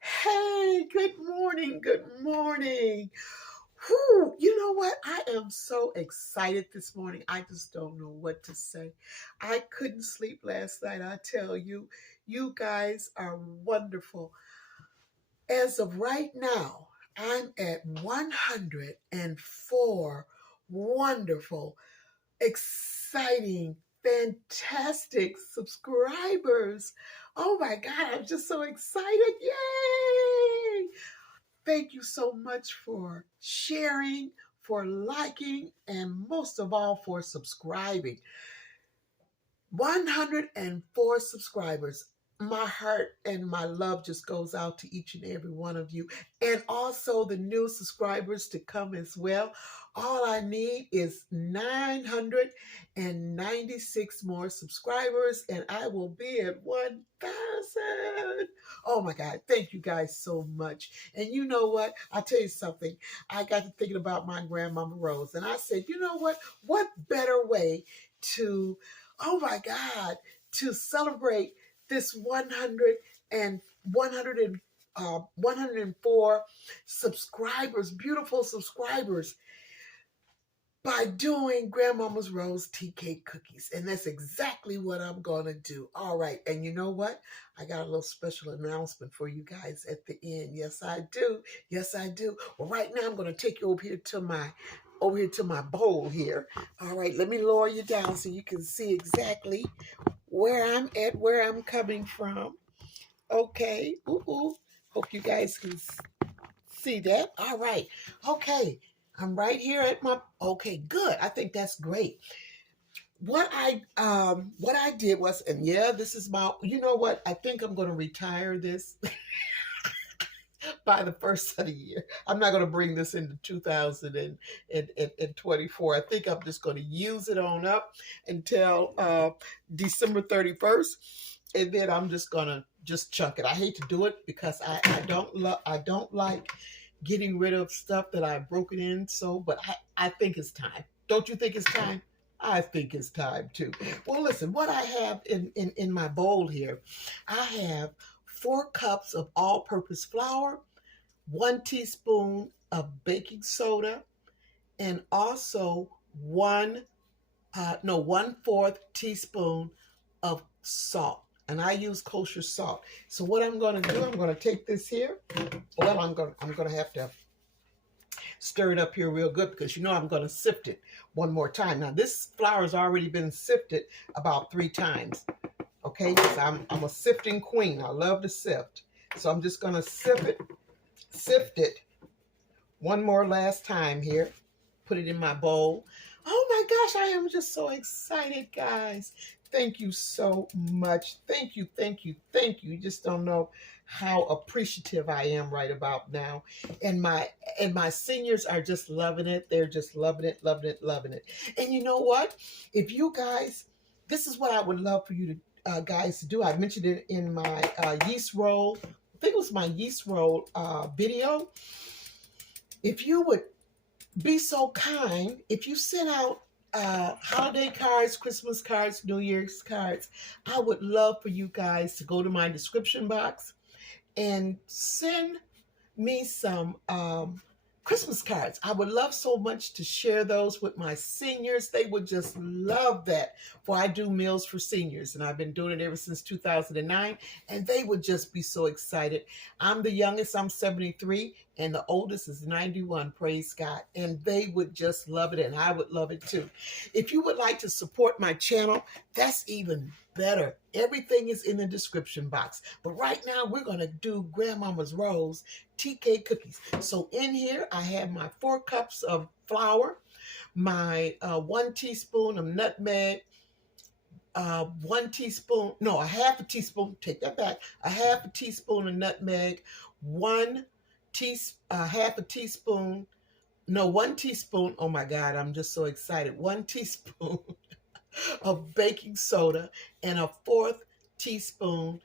Hey, good morning, good morning. Whew, you know what? I am so excited this morning. I just don't know what to say. I couldn't sleep last night. I tell you, you guys are wonderful. As of right now, I'm at 104 wonderful, exciting, fantastic subscribers. Oh my God, I'm just so excited. Yay! Thank you so much for sharing, for liking, and most of all for subscribing. 104 subscribers. My heart and my love just goes out to each and every one of you, and also the new subscribers to come as well. All I need is 996 more subscribers, and I will be at 1,000. Oh my God, thank you guys so much. And you know what? I'll tell you something. I got to thinking about my grandmama Rose, and I said, you know what? What better way to oh my God, to celebrate this 100 and 100 and 104 subscribers, beautiful subscribers, by doing Grandmama's Rose tea cake cookies. And that's exactly what I'm going to do. All right. And you know what? I got a little special announcement for you guys at the end. Yes, I do. Yes, I do. Well, right now I'm going to take you over here to my bowl here. All right, let me lower you down so you can see exactly where I'm at, where I'm coming from. Okay. Ooh, ooh. Hope you guys can see that. All right. Okay. I'm right here at my okay, good. I think that's great. What I did was, and yeah, this is my you know what? I think I'm gonna retire this by the first of the year. I'm not going to bring this into 2024. I think I'm just going to use it on up until December 31st, and then I'm just going to just chunk it. I hate to do it because I don't like getting rid of stuff that I've broken in. So, but I think it's time. Don't you think it's time? I think it's time too. Well, listen, what I have in my bowl here, I have 4 cups of all-purpose flour, 1 teaspoon of baking soda, and also 1/4 teaspoon of salt. And I use kosher salt. So what I'm going to do, I'm going to take this here. Well, I'm going to have to stir it up here real good because you know I'm going to sift it one more time. Now this flour has already been sifted about 3 times. Okay, because I'm a sifting queen. I love to sift. So I'm just going to sift it one more last time here. Put it in my bowl. Oh my gosh, I am just so excited, guys. Thank you so much. Thank you, thank you, thank you. You just don't know how appreciative I am right about now. And my seniors are just loving it. They're just loving it, loving it, loving it. And you know what? If you guys, this is what I would love for you to guys to do. I mentioned it in my yeast roll. I think it was my yeast roll video. If you would be so kind, if you send out holiday cards, Christmas cards, New Year's cards, I would love for you guys to go to my description box and send me some Christmas cards. I would love so much to share those with my seniors. They would just love that. For I do meals for seniors, and I've been doing it ever since 2009, and they would just be so excited. I'm the youngest, I'm 73, and the oldest is 91, praise God. And they would just love it, and I would love it too. If you would like to support my channel, that's even better. Everything is in the description box. But right now, we're going to do Grandmama's Rose tea cake cookies. So in here, I have my 4 cups of flour, my 1 teaspoon of nutmeg, 1 teaspoon, no, a half a teaspoon, take that back, a half a teaspoon of nutmeg, 1 half a teaspoon, no, 1 teaspoon, oh my God, I'm just so excited, 1 teaspoon of baking soda, and a 1/4 teaspoon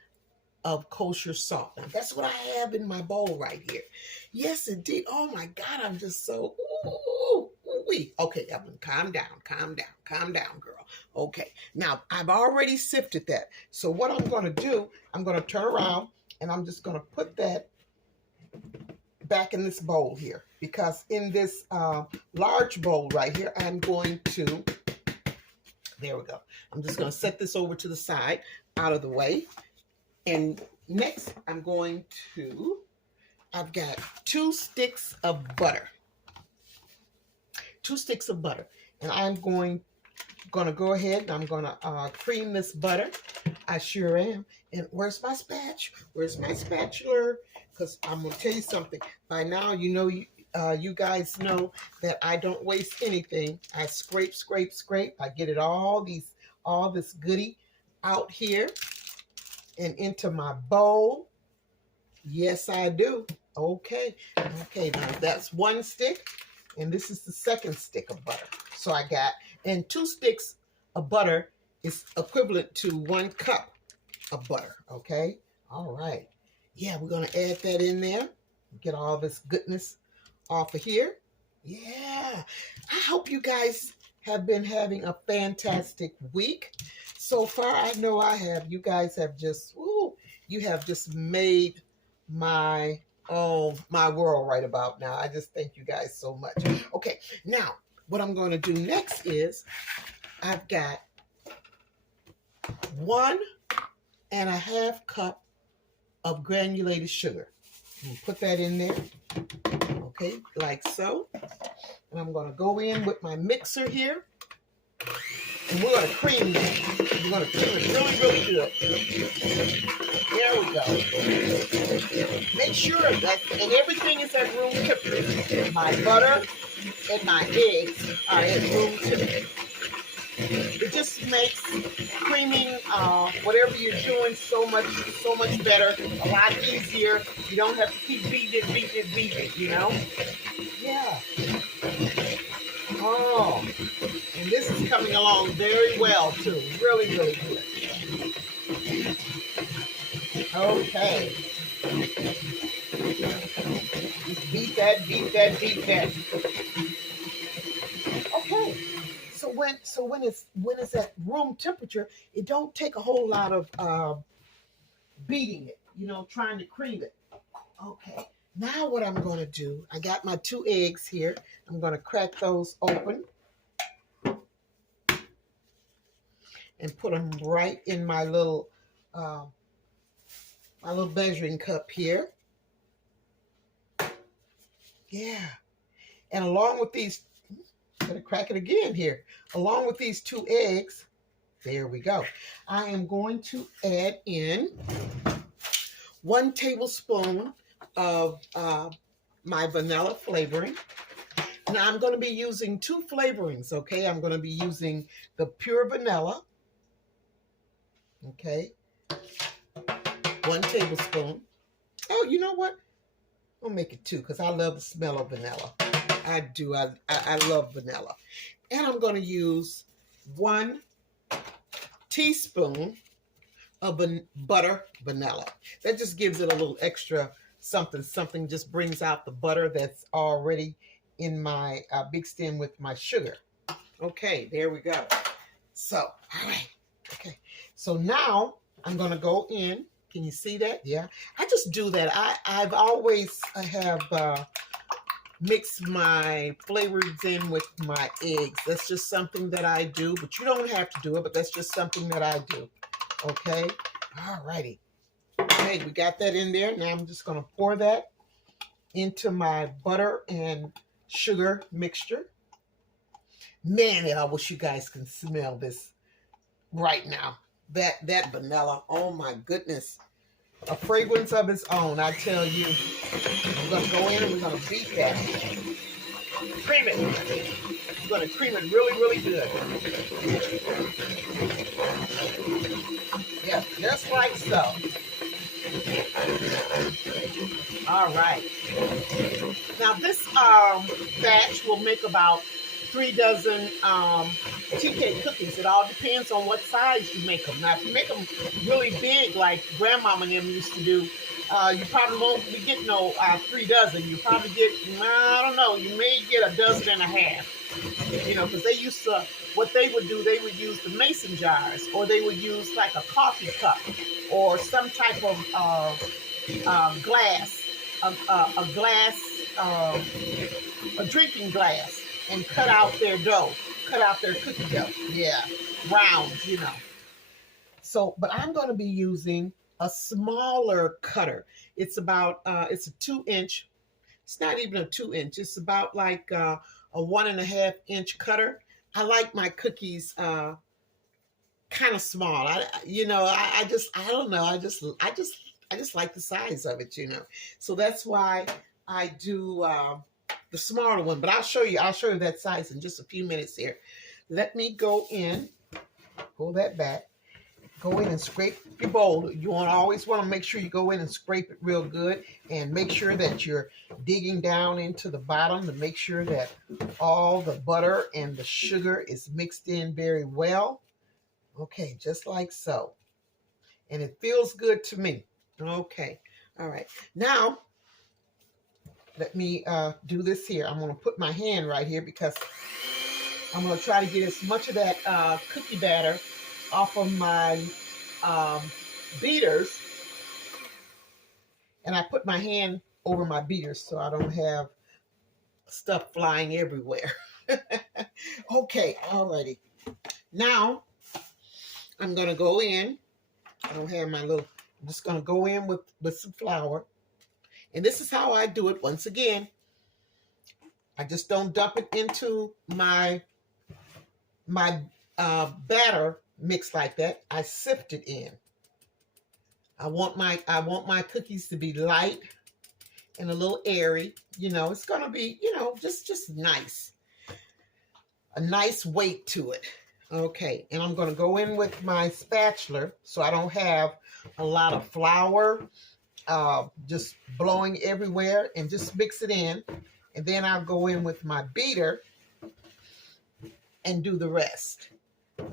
of kosher salt. Now, that's what I have in my bowl right here. Yes, indeed. Oh my God, I'm just so, ooh-wee. Okay, Evelyn, calm down, girl. Okay, now I've already sifted that. So what I'm going to do, I'm going to turn around and I'm just going to put that back in this bowl here, because in this large bowl right here, I'm going to, there we go. I'm just going to set this over to the side, out of the way. And next, I'm going to, I've got 2 sticks of butter. 2 sticks of butter. And I'm going to go ahead and I'm going to cream this butter. I sure am. And where's my spatula? Where's my spatula? Because I'm going to tell you something. By now, you know, you guys know that I don't waste anything. I scrape, scrape, scrape. I get it all this goodie out here and into my bowl. Yes, I do. Okay. Okay, now that's 1 stick. And this is the 2nd stick of butter. So I got, and 2 sticks of butter is equivalent to 1 cup of butter. Okay. All right. Yeah, we're going to add that in there. Get all this goodness off of here. Yeah. I hope you guys have been having a fantastic week. So far, I know I have. You guys have just, ooh, you have just made my world right about now. I just thank you guys so much. Okay, now what I'm going to do next is I've got 1.5 cups of granulated sugar. I'm put that in there. Okay, like so. And I'm going to go in with my mixer here. And we're going to cream that. We're going to cream it really, really good. There we go. Make sure that, and everything is at room temperature. My butter and my eggs are at room temperature. It just makes creaming whatever you're doing so much better, a lot easier. You don't have to keep beating it, you know? Yeah. Oh, and this is coming along very well too. Really, really good. Okay. Just beat that. Okay. So when it's at room temperature, it don't take a whole lot of beating it, you know, trying to cream it. Okay. Now what I'm going to do, I got my 2 eggs here. I'm going to crack those open and put them right in my little measuring cup here. Yeah. And along with these, I'm going to crack it again here. Along with these 2 eggs, there we go. I am going to add in 1 tablespoon of my vanilla flavoring. Now I'm going to be using 2 flavorings, okay? I'm going to be using the pure vanilla, okay? 1 tablespoon. Oh, you know what? I'll make it 2 because I love the smell of vanilla. I do. I love vanilla. And I'm going to use 1 teaspoon of butter vanilla. That just gives it a little extra something, just brings out the butter that's already in my big stem with my sugar. Okay, there we go. So, all right. Okay. So now I'm going to go in. Can you see that? Yeah. I just do that. I've always have mixed my flavors in with my eggs. That's just something that I do, but you don't have to do it, but that's just something that I do. Okay. All righty. Okay, we got that in there. Now I'm just going to pour that into my butter and sugar mixture. Man, I wish you guys can smell this right now. That vanilla, oh my goodness. A fragrance of its own, I tell you. I'm going to go in and we're going to beat that. Cream it. We're going to cream it really, really good. Yeah, just like so. All right. Now this batch will make about 3 dozen tea cake cookies. It all depends on what size you make them. Now, if you make them really big, like Grandmama and them used to do, you probably won't be getting no 3 dozen. You probably get, I don't know, you may get 1.5 dozen. You know, because they used to, what they would do, they would use the mason jars, or they would use like a coffee cup, or some type of glass a glass, a drinking glass, and cut out their dough, cut out their cookie dough. Yeah, rounds, you know. So, but I'm going to be using a smaller cutter. It's about, it's a 2 inch. It's not even a 2 inch. It's about like a 1.5 inch cutter. I like my cookies kind of small. I don't know. I just like the size of it, you know. So that's why I do the smaller one. But I'll show you that size in just a few minutes here. Let me go in, pull that back. Go in and scrape your bowl. You always want to make sure you go in and scrape it real good, and make sure that you're digging down into the bottom to make sure that all the butter and the sugar is mixed in very well. Okay, just like so. And it feels good to me. Okay, all right. Now, let me do this here. I'm going to put my hand right here because I'm going to try to get as much of that cookie batter off of my beaters, and I put my hand over my beaters so I don't have stuff flying everywhere. Okay, alrighty. Now I'm gonna go in. I don't have my little. I'm just gonna go in with some flour, and this is how I do it. Once again, I just don't dump it into my batter mixed like that. I sift it in. I want my cookies to be light and a little airy. You know, it's gonna be, you know, just nice. A nice weight to it. Okay, and I'm gonna go in with my spatula so I don't have a lot of flour just blowing everywhere, and just mix it in. And then I'll go in with my beater and do the rest.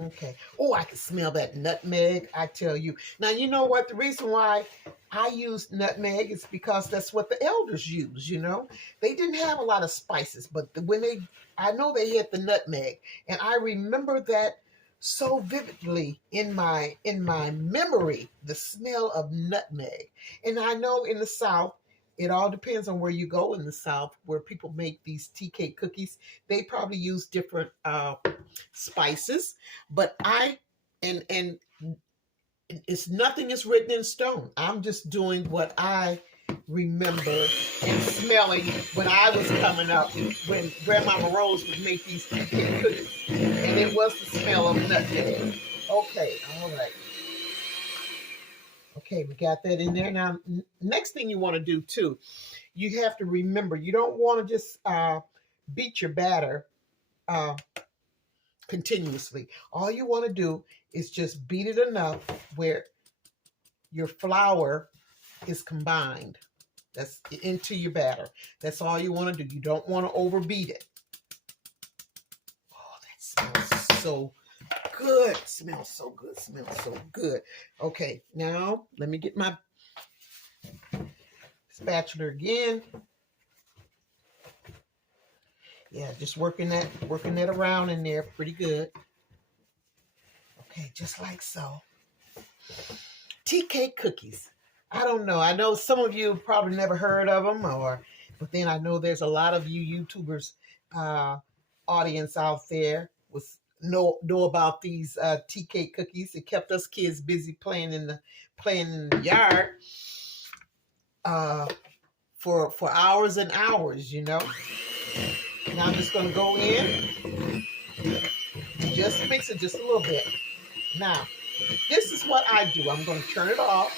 Okay. Oh, I can smell that nutmeg, I tell you. Now, you know what? The reason why I use nutmeg is because that's what the elders use, you know. They didn't have a lot of spices, but I know they had the nutmeg. And I remember that so vividly in my memory, the smell of nutmeg. And I know in the South, it all depends on where you go in the South, where people make these tea cake cookies. They probably use different spices, but and it's nothing is written in stone. I'm just doing what I remember and smelling when I was coming up, when Grandmama Rose would make these tea cake cookies, and it was the smell of nutmeg. Okay, all right. Okay, we got that in there. Now, next thing you want to do too, you have to remember, you don't want to just beat your batter continuously. All you want to do is just beat it enough where your flour is combined. That's into your batter. That's all you want to do. You don't want to overbeat it. Oh, that smells so good. Smells so good. Smells so good. Okay, now let me get my spatula again. Yeah, just working that around in there pretty good. Okay, just like so. Tea cake cookies. I don't know. I know some of you probably never heard of them, but then I know there's a lot of you YouTubers audience out there with know about these tea cake cookies. It kept us kids busy playing in the yard for hours and hours, you know. Now I'm just going to go in and just mix it just a little bit. Now, this is what I do. I'm going to turn it off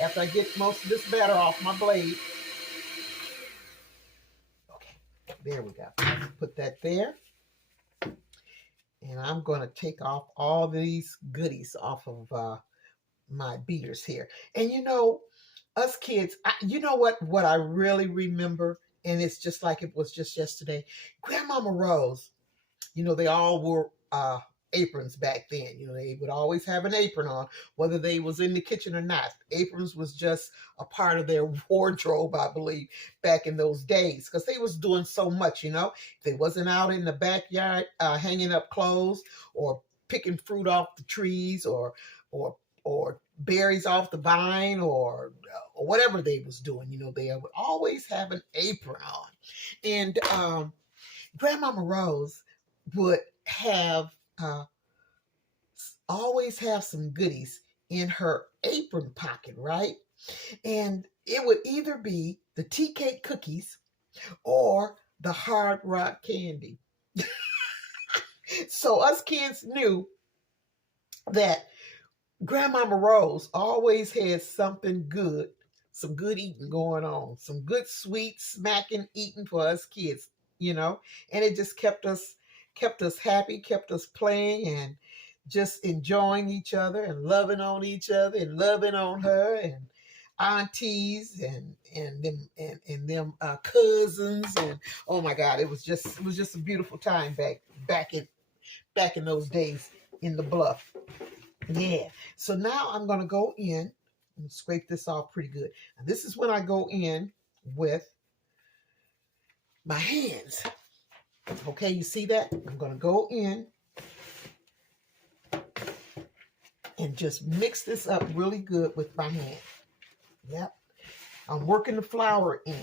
after I get most of this batter off my blade. Okay, there we go. Put that there. And I'm going to take off all these goodies off of my beaters here. And you know, us kids, you know what I really remember? And it's just like it was just yesterday. Grandmama Rose, you know, they all wore aprons back then. You know, they would always have an apron on, whether they was in the kitchen or not. Aprons was just a part of their wardrobe, I believe, back in those days, because they was doing so much, you know. If they wasn't out in the backyard hanging up clothes or picking fruit off the trees or berries off the vine or or whatever they was doing. You know, they would always have an apron on. And Grandmama Rose would have always have some goodies in her apron pocket, right? And it would either be the tea cake cookies or the hard rock candy. So us kids knew that Grandmama Rose always had something good, some good eating going on, some good sweet smacking eating for us kids, you know, and it just kept us happy, kept us playing and just enjoying each other and loving on each other and loving on her and aunties and them cousins, and oh my God, it was just a beautiful time back in those days in the Bluff. Yeah. So now I'm going to go in and scrape this off pretty good. And this is when I go in with my hands. Okay, you see that? I'm going to go in and just mix this up really good with my hand. Yep. I'm working the flour in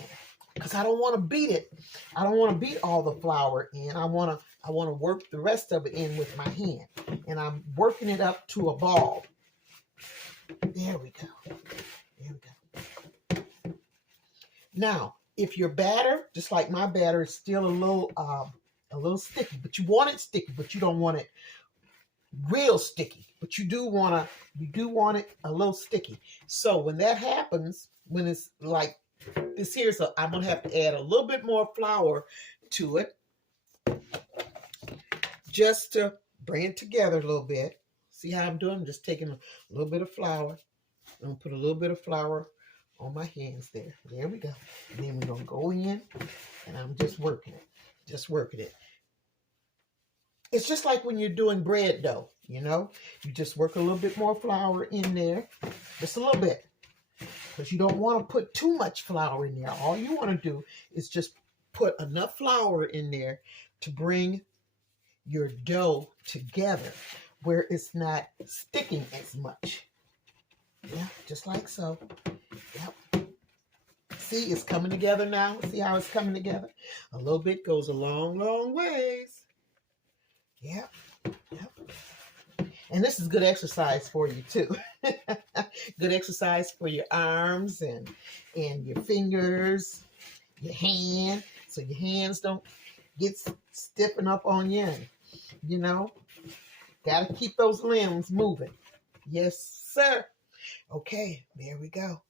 because I don't want to beat it. I don't want to beat all the flour in. I want to work the rest of it in with my hand. And I'm working it up to a ball. There we go. There we go. Now, if your batter, just like my batter, is still a little sticky, but you want it sticky, but you don't want it real sticky. But you do want it a little sticky. So when that happens, when it's like this here, so I'm gonna have to add a little bit more flour to it, just to bring it together a little bit. See how I'm doing? I'm just taking a little bit of flour. I'm gonna put a little bit of flour on my hands there. There we go. And then we're gonna go in and I'm just working it. Just working it. It's just like when you're doing bread dough, you know? You just work a little bit more flour in there. Just a little bit. Because you don't want to put too much flour in there. All you want to do is just put enough flour in there to bring your dough together where it's not sticking as much. Yeah, just like so. Yep. See, it's coming together now. See how it's coming together? A little bit goes a long, long ways. Yep. Yep. And this is good exercise for you too. Good exercise for your arms and your fingers, your hand, so your hands don't get stiffen up on you. And, you know, got to keep those limbs moving. Yes, sir. Okay, there we go.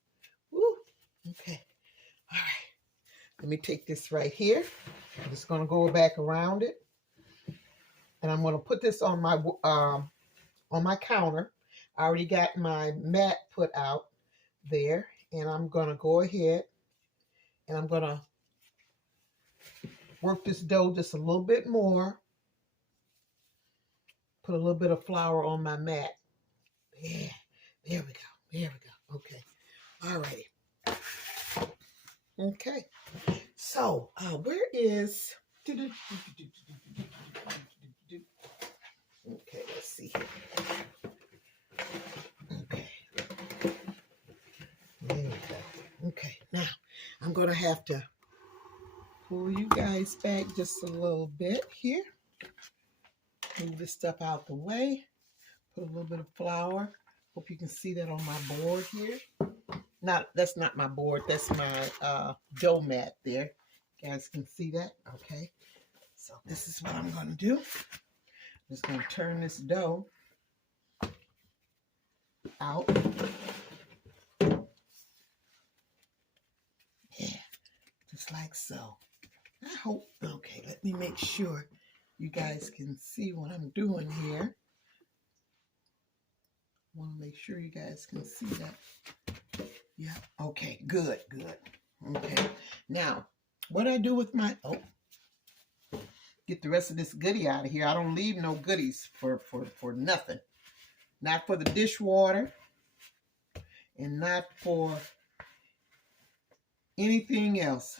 Woo. Okay. All right. Let me take this right here. I'm just going to go back around it. And I'm going to put this on my counter. I already got my mat put out there. And I'm going to go ahead and I'm going to work this dough just a little bit more. Put a little bit of flour on my mat. Yeah, there we go. There we go. Okay. All righty. Okay. So, where is... Okay, let's see here. Okay. There we go. Okay, now I'm going to have to pull you guys back just a little bit here. Move this stuff out the way. Put a little bit of flour. Hope you can see that on my board here. That's not my board. That's my dough mat there. You guys can see that? Okay. So this is what I'm going to do. I'm just going to turn this dough out. Yeah, just like so. I hope, okay, let me make sure you guys can see what I'm doing here. I want to make sure you guys can see that. Yeah, okay, good. Okay, now, what I do with my, get the rest of this goodie out of here. I don't leave no goodies for nothing. Not for the dishwater and not for anything else.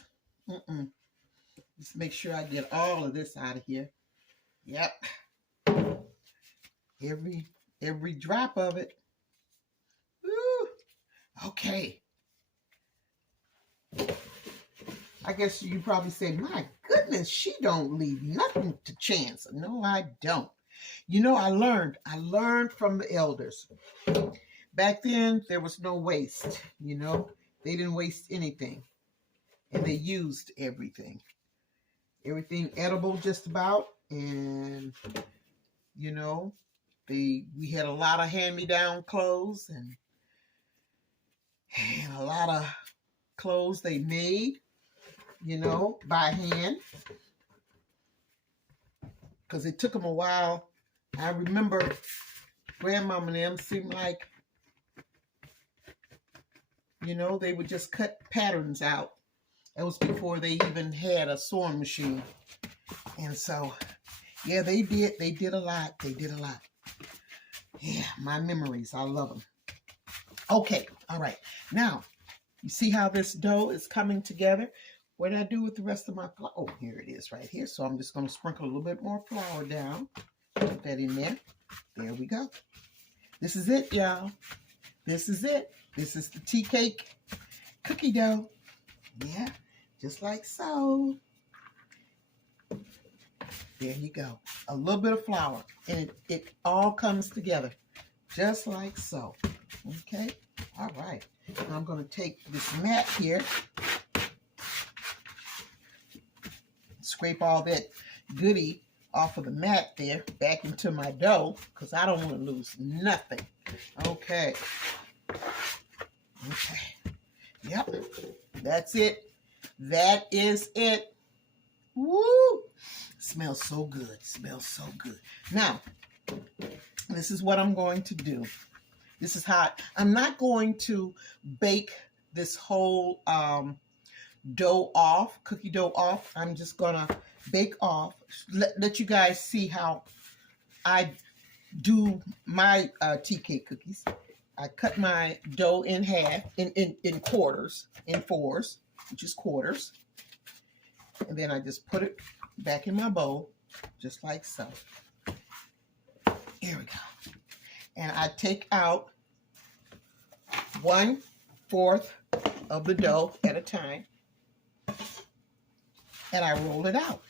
Just make sure I get all of this out of here. Yep. Every drop of it. Woo. Okay. I guess you probably say, my goodness, she don't leave nothing to chance. No, I don't. You know, I learned from the elders. Back then, there was no waste, you know. They didn't waste anything. And they used everything. Everything edible just about. And, you know, we had a lot of hand-me-down clothes and a lot of clothes they made, you know, by hand. Because it took them a while. I remember grandmama and them seemed like, you know, they would just cut patterns out. That was before they even had a sewing machine. And so, yeah, they did a lot. They did a lot. Yeah, my memories. I love them. Okay, all right. Now, you see how this dough is coming together? What did I do with the rest of my flour? Oh, here it is right here. So I'm just going to sprinkle a little bit more flour down. Put that in there. There we go. This is it, y'all. This is it. This is the tea cake cookie dough. Yeah, just like so. There you go. A little bit of flour. And it all comes together. Just like so. Okay? All right. Now I'm going to take this mat here. Scrape all that goodie off of the mat there back into my dough because I don't want to lose nothing. Okay. Okay. Yep. That's it. That is it. Woo! Smells so good. Smells so good. Now, this is what I'm going to do. This is hot. I'm not going to bake this whole dough off, cookie dough off. I'm just gonna bake off, let you guys see how I do my tea cake cookies. I cut my dough in half, in quarters, in fours, which is quarters. And then I just put it back in my bowl, just like so. Here we go. And I take out 1/4 of the dough at a time. And I roll it out.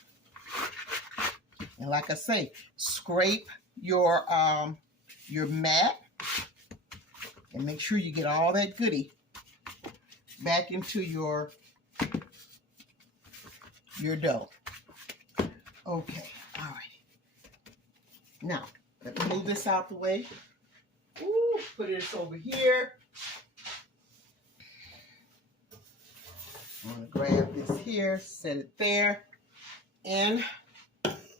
And like I say, scrape your mat and make sure you get all that goodie back into your dough. Okay, all right. Now, let me move this out the way. Ooh, put this over here. I'm going to grab this here, set it there, and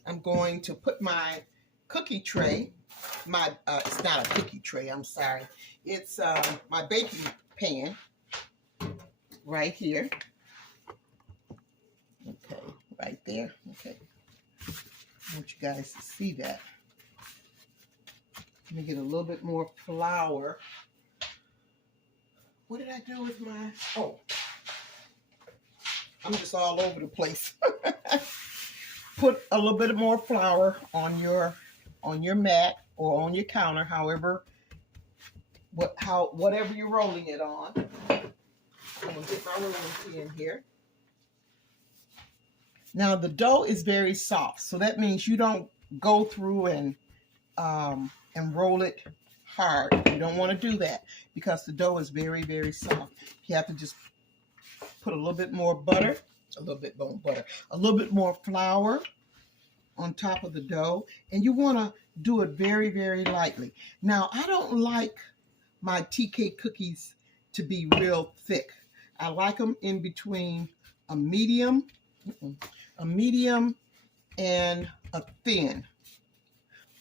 I'm going to put my cookie tray, it's not a cookie tray, I'm sorry. It's my baking pan right here. Okay, right there. Okay. I want you guys to see that. Let me get a little bit more flour. What did I do with my, oh. I'm just all over the place. Put a little bit more flour on your mat or on your counter, however, whatever you're rolling it on. I'm gonna get my rolling pin here. Now the dough is very soft, so that means you don't go through and roll it hard. You don't want to do that because the dough is very, very soft. You have to just put a little bit more butter, a little bit more flour on top of the dough, and you want to do it very, very lightly. Now, I don't like my tea cake cookies to be real thick. I like them in between a medium and a thin.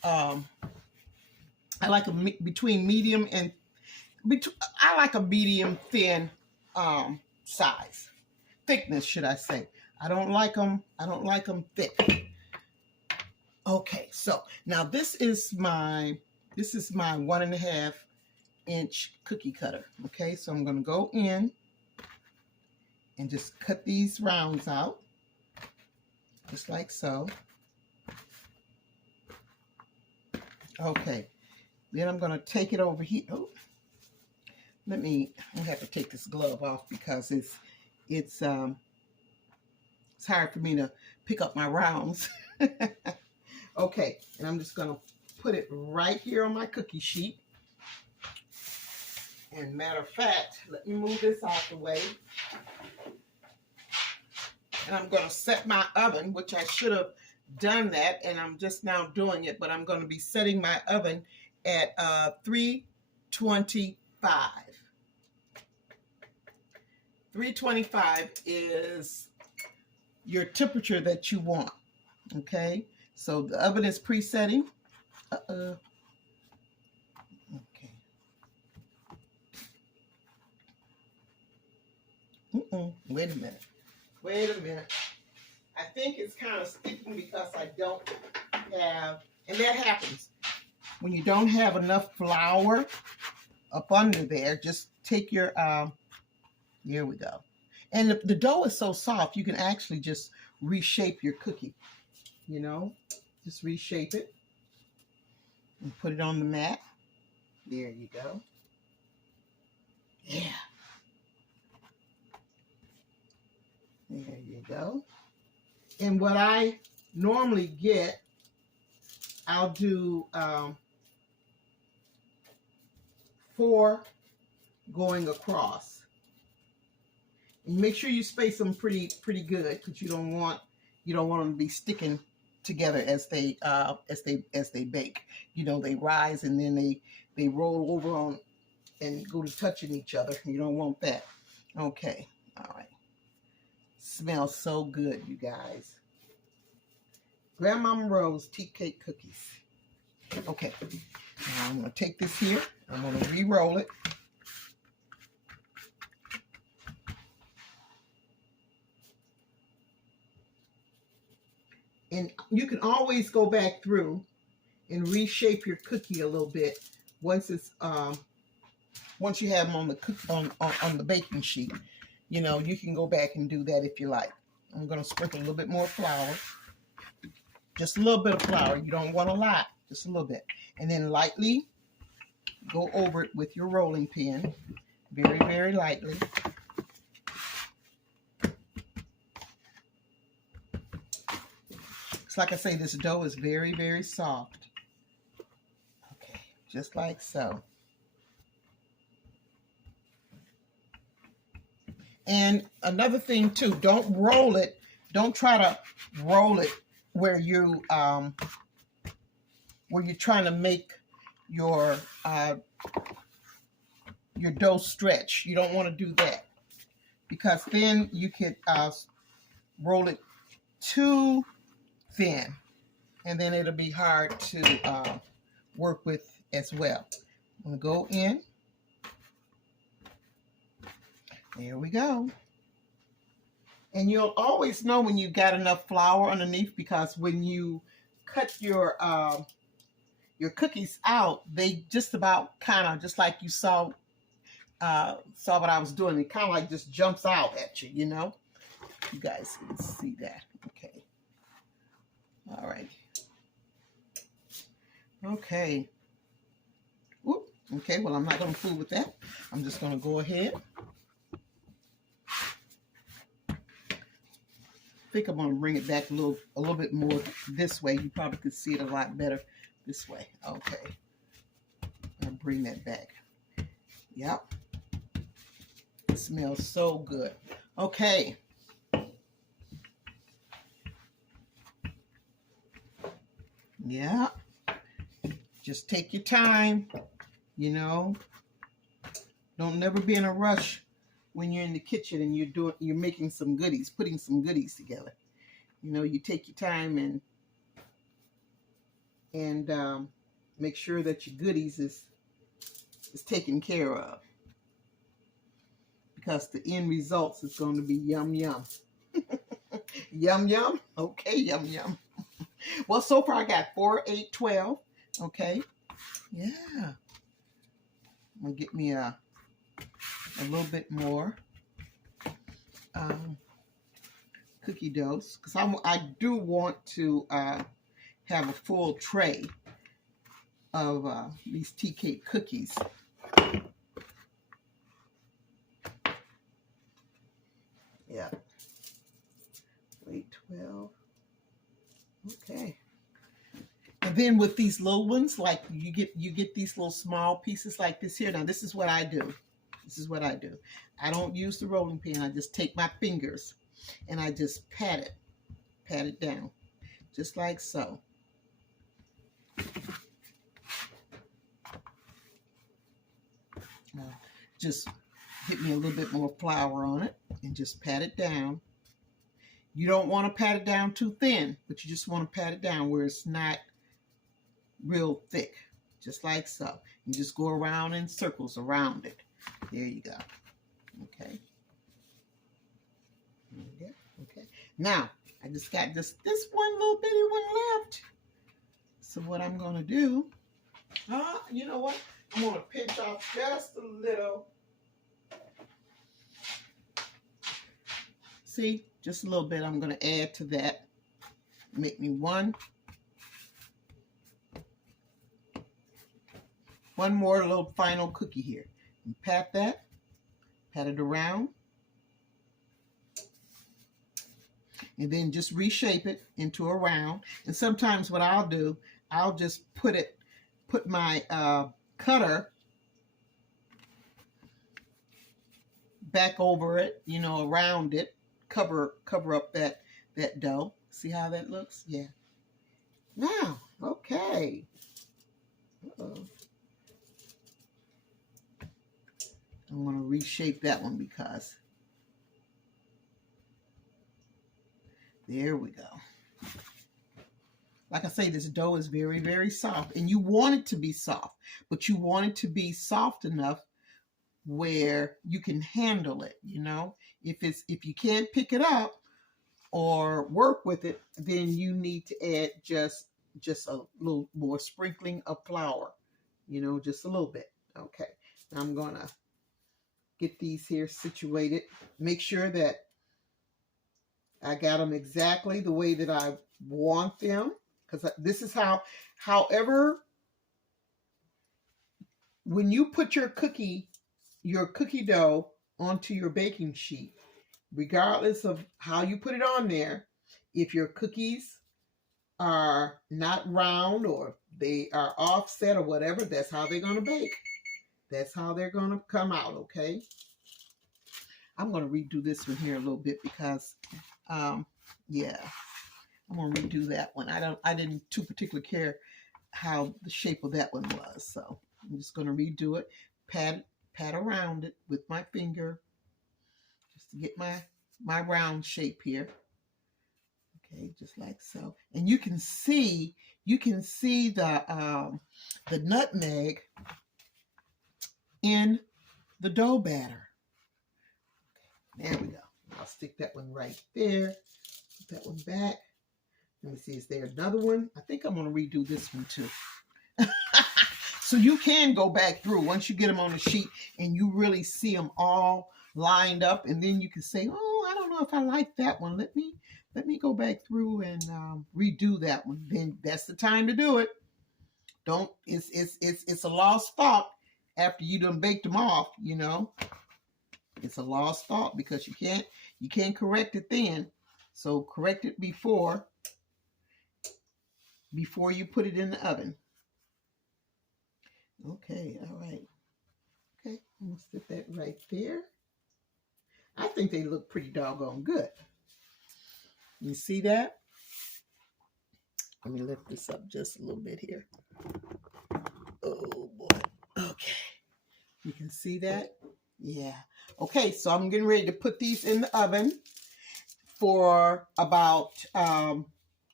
I like them between medium and I like a medium thin size, thickness, should I say? I don't like them thick. Okay, so now this is my 1.5 inch cookie cutter. Okay, so I'm going to go in and just cut these rounds out, just like so. Okay, then I'm going to take it over here. Oh, I have to take this glove off because it's It's hard for me to pick up my rounds. Okay, and I'm just going to put it right here on my cookie sheet. And matter of fact, let me move this out the way. And I'm going to set my oven, which I should have done that, and I'm just now doing it, but I'm going to be setting my oven at 325. 325 is your temperature that you want, okay? So the oven is presetting. Okay. Wait a minute. Wait a minute. I think it's kind of sticking because I don't have, and that happens. When you don't have enough flour up under there, just take your, here we go. And the dough is so soft, you can actually just reshape your cookie, you know? Just reshape it and put it on the mat. There you go. Yeah. There you go. And what I normally get, I'll do 4 going across. And make sure you space them pretty good, because you don't want them to be sticking together as they bake. You know, they rise and then they roll over on and go to touching each other. You don't want that. Okay. All right. Smells so good, you guys. Grandmama Rose tea cake cookies. Okay, now I'm going to take this here. I'm going to re-roll it. And you can always go back through and reshape your cookie a little bit once it's once you have them on the on the baking sheet. You know, you can go back and do that if you like. I'm going to sprinkle a little bit more flour. Just a little bit of flour. You don't want a lot. Just a little bit. And then lightly go over it with your rolling pin. Very, very lightly. It's like I say, this dough is very, very soft. Okay, just like so. And another thing too, don't roll it. Don't try to roll it where you're trying to make your dough stretch. You don't want to do that, because then you could roll it too thin, and then it'll be hard to work with as well. I'm gonna go in. There we go. And you'll always know when you've got enough flour underneath, because when you cut your cookies out, they just about kind of, just like you saw what I was doing, it kind of like just jumps out at you, you know? You guys can see that. Okay. All right. Okay. Whoop. Okay, well, I'm not going to fool with that. I'm just going to go ahead. I think I'm going to bring it back a little bit more this way. You probably could see it a lot better this way. Okay. I'll bring that back. Yep. It smells so good. Okay. Yeah. Just take your time, you know. Don't never be in a rush when you're in the kitchen and you're making some goodies, putting some goodies together. You know, you take your time and make sure that your goodies is taken care of, because the end results is going to be yum yum. Yum yum. Okay, yum yum. Well, so far I got 4, 8, 12. Okay. Yeah. I'm gonna get me a little bit more cookie dough, because I do want to have a full tray of these tea cake cookies. Yeah. Wait. 12. Okay. And then with these little ones, like you get these little small pieces like this here. Now this is what I do. This is what I do. I don't use the rolling pin. I just take my fingers and I just pat it down, just like so. Just get me a little bit more flour on it and just pat it down. You don't want to pat it down too thin, but you just want to pat it down where it's not real thick, just like so. You just go around in circles around it. There you go. Okay. Okay. Now, I just got this one little bitty one left. So what I'm going to do, you know what? I'm going to pinch off just a little. See, just a little bit I'm going to add to that. Make me one more little final cookie here. And pat it around. And then just reshape it into a round. And sometimes what I'll do, I'll just put my cutter back over it, you know, around it, cover up that dough. See how that looks? Yeah. Now, okay. I'm going to reshape that one because there we go. Like I say, this dough is very, very soft, and you want it to be soft, but you want it to be soft enough where you can handle it, you know. If you can't pick it up or work with it, then you need to add just a little more sprinkling of flour, you know, just a little bit. Okay. Now I'm going to get these here situated. Make sure that I got them exactly the way that I want them, because this is however, when you put your cookie dough onto your baking sheet, regardless of how you put it on there, if your cookies are not round or they are offset or whatever, that's how they're going to bake. That's how they're going to come out, okay? I'm going to redo this one here a little bit because, yeah, I'm going to redo that one. I didn't too particularly care how the shape of that one was, so I'm just going to redo it. Pat around it with my finger just to get my round shape here. Okay, just like so. And you can see the nutmeg in the dough batter. Okay, there we go. I'll stick that one right there. Put that one back. Let me see, is there another one? I think I'm going to redo this one too. So you can go back through once you get them on the sheet and you really see them all lined up, and then you can say, oh, I don't know if I like that one. Let me go back through and redo that one. Then that's the time to do it. It's a lost thought after you done baked them off, you know. It's a lost thought because you can't correct it then. So correct it before you put it in the oven. Okay, all right. Okay, I'm gonna stick that right there. I think they look pretty doggone good. You see that? Let me lift this up just a little bit here. Oh boy. Okay. You can see that? Yeah. Okay, so I'm getting ready to put these in the oven for about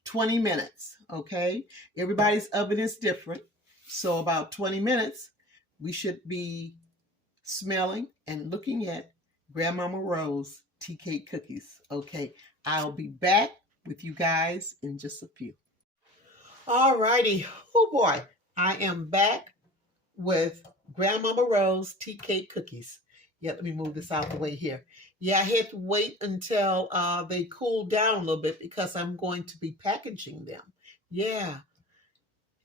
20 minutes. Okay. Everybody's oven is different. So about 20 minutes, we should be smelling and looking at Grandmama Rose tea cake cookies. Okay, I'll be back with you guys in just a few. All righty. Oh boy, I am back with Grandmama Rose tea cake cookies. Yeah, let me move this out the way here. Yeah, I had to wait until they cooled down a little bit because I'm going to be packaging them. Yeah,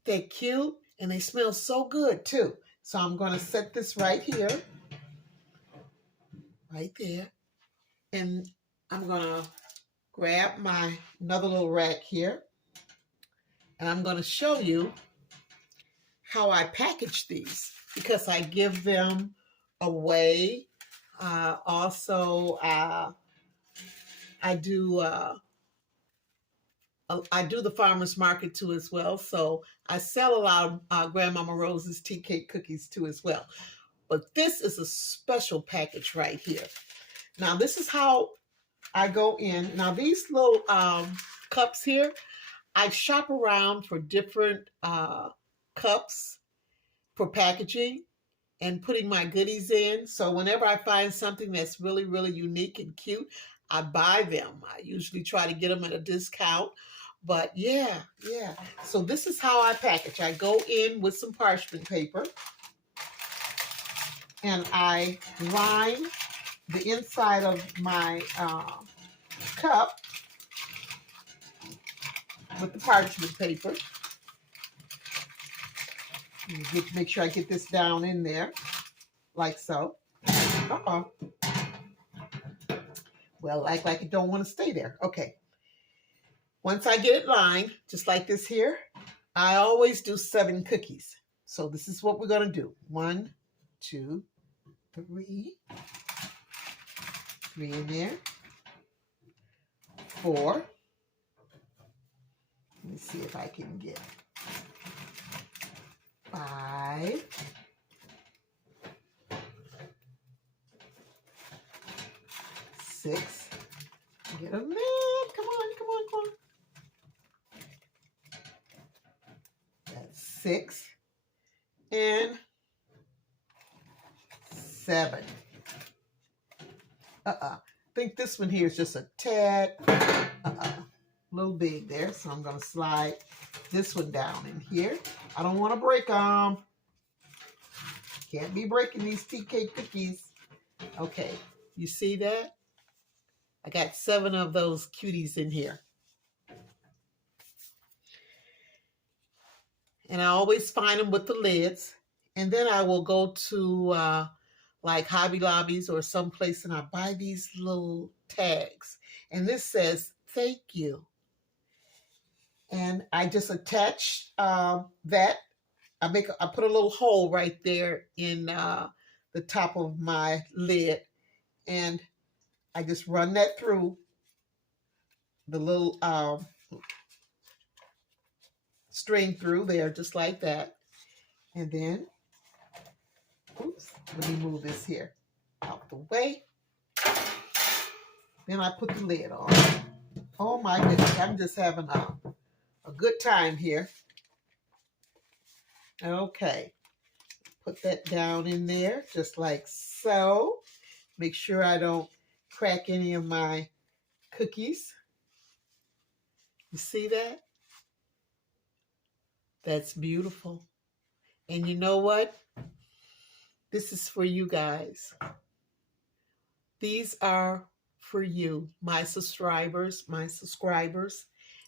they're cute and they smell so good too. So I'm going to set this right here. Right there. And I'm going to grab my another little rack here, and I'm going to show you how I package these, because I give them away. Also, I do the farmers market too as well. So I sell a lot of Grandmama Rose's tea cake cookies too as well. But this is a special package right here. Now this is how I go in. Now these little cups here, I shop around for different cups for packaging and putting my goodies in. So whenever I find something that's really, really unique and cute, I buy them. I usually try to get them at a discount. But yeah. So this is how I package. I go in with some parchment paper, and I line the inside of my cup with the parchment paper. Make sure I get this down in there, like so. Well, like it don't want to stay there. Okay. Once I get it lined, just like this here, I always do 7 cookies. So this is what we're going to do. 1, 2, 3. 3 in there. 4. Let me see if I can get 5. 6. Get them in. Come on. That's 6 and 7. I think this one here is just a tad a little big there, so I'm going to slide this one down in here. I don't want to break them. Can't be breaking these tea cake cookies. Okay, you see that? I got 7 of those cuties in here. And I always find them with the lids. And then I will go to like Hobby Lobbies or someplace, and I buy these little tags. And this says, thank you. And I just attach that. I put a little hole right there in the top of my lid. And I just run that through the little string through there, just like that. And then, oops, let me move this here out the way. Then I put the lid on. Oh my goodness, I'm just having a good time here. Okay, put that down in there, just like so. Make sure I don't crack any of my cookies. You see that? That's beautiful. And you know what? This is for you guys. These are for you, my subscribers,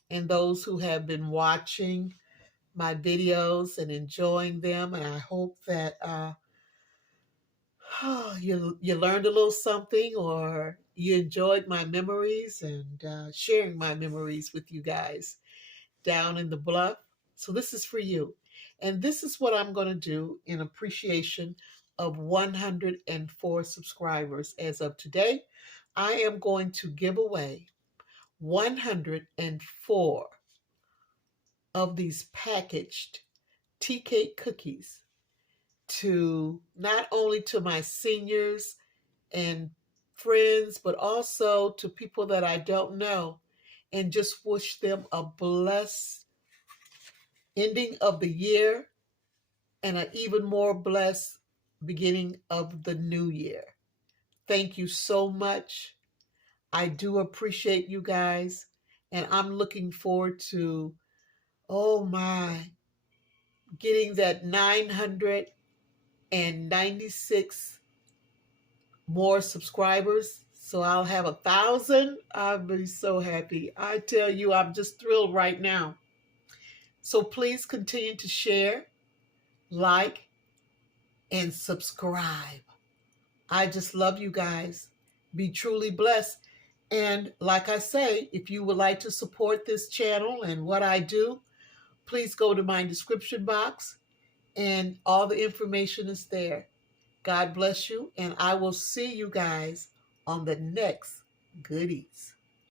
and those who have been watching my videos and enjoying them. And I hope that you learned a little something, or you enjoyed my memories and sharing my memories with you guys down in the bluff. So this is for you. And this is what I'm going to do in appreciation of 104 subscribers as of today. I am going to give away 104 of these packaged tea cake cookies to not only to my seniors and friends, but also to people that I don't know, and just wish them a blessed ending of the year and an even more blessed beginning of the new year. Thank you so much. I do appreciate you guys, and I'm looking forward to, oh my, getting that 996 more subscribers. So I'll have 1,000. I'll be so happy. I tell you, I'm just thrilled right now. So please continue to share, like, and subscribe. I just love you guys. Be truly blessed. And like I say, if you would like to support this channel and what I do, please go to my description box and all the information is there. God bless you, and I will see you guys on the next goodies.